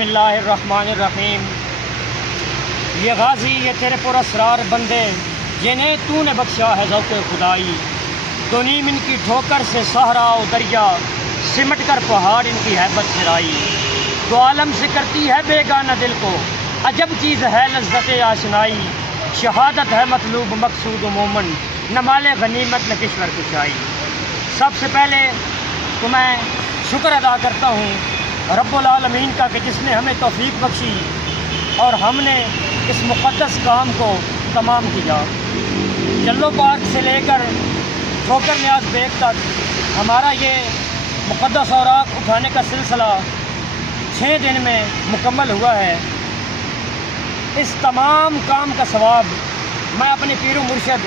بسم اللہ الرحمن الرحیم۔ یہ غازی یہ تیرے پر اسرار بندے جنہیں تو نے بخشا ہے ذوق خدائی، دو نیم ان کی ٹھوکر سے صحرا و دریا، سمٹ کر پہاڑ ان کی ہیبت سرائی، تو عالم سے کرتی ہے بیگانہ دل کو عجب چیز ہے لذت آشنائی، شہادت ہے مطلوب مقصود و مومن، نہ مال غنیمت نہ کشور کشائی۔ سب سے پہلے تو میں شکر ادا کرتا ہوں رب العالمین کا کہ جس نے ہمیں توفیق بخشی اور ہم نے اس مقدس کام کو تمام کیا۔ چلو پارک سے لے کر ٹھوکر نیاز بیگ تک ہمارا یہ مقدس اوراق اٹھانے کا سلسلہ 6 دن میں مکمل ہوا ہے۔ اس تمام کام کا ثواب میں اپنے پیر و مرشد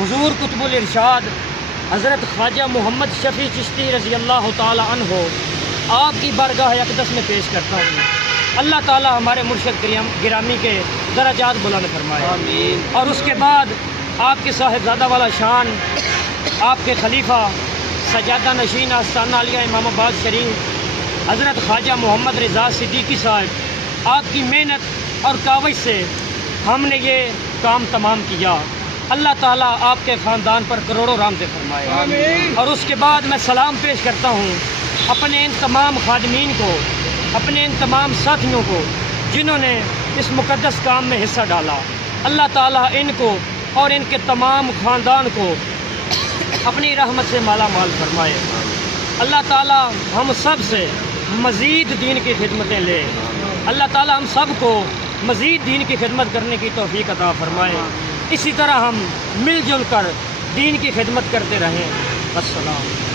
حضور قطب الارشاد حضرت خواجہ محمد شفیع چشتی رضی اللہ تعالی عنہ آپ کی بارگاہ اقدس میں پیش کرتا ہوں۔ اللہ تعالی ہمارے مرشد گرامی کے درجات بلند فرمائے، آمین۔ اور اس کے بعد آپ کے صاحبزادہ والا شان، آپ کے خلیفہ سجادہ نشین آستانہ عالیہ امام آباد شریف حضرت خواجہ محمد رضا صدیقی صاحب، آپ کی محنت اور کاوش سے ہم نے یہ کام تمام کیا۔ اللہ تعالیٰ آپ کے خاندان پر کروڑوں رحمتیں فرمائے، آمین۔ اور اس کے بعد میں سلام پیش کرتا ہوں اپنے ان تمام خادمین کو، اپنے ان تمام ساتھیوں کو جنہوں نے اس مقدس کام میں حصہ ڈالا۔ اللہ تعالیٰ ان کو اور ان کے تمام خاندان کو اپنی رحمت سے مالا مال فرمائے۔ اللہ تعالیٰ ہم سب سے مزید دین کی خدمتیں لے۔ اللہ تعالیٰ ہم سب کو مزید دین کی خدمت کرنے کی توفیق عطا فرمائے۔ اسی طرح ہم مل جل کر دین کی خدمت کرتے رہیں۔ السلام۔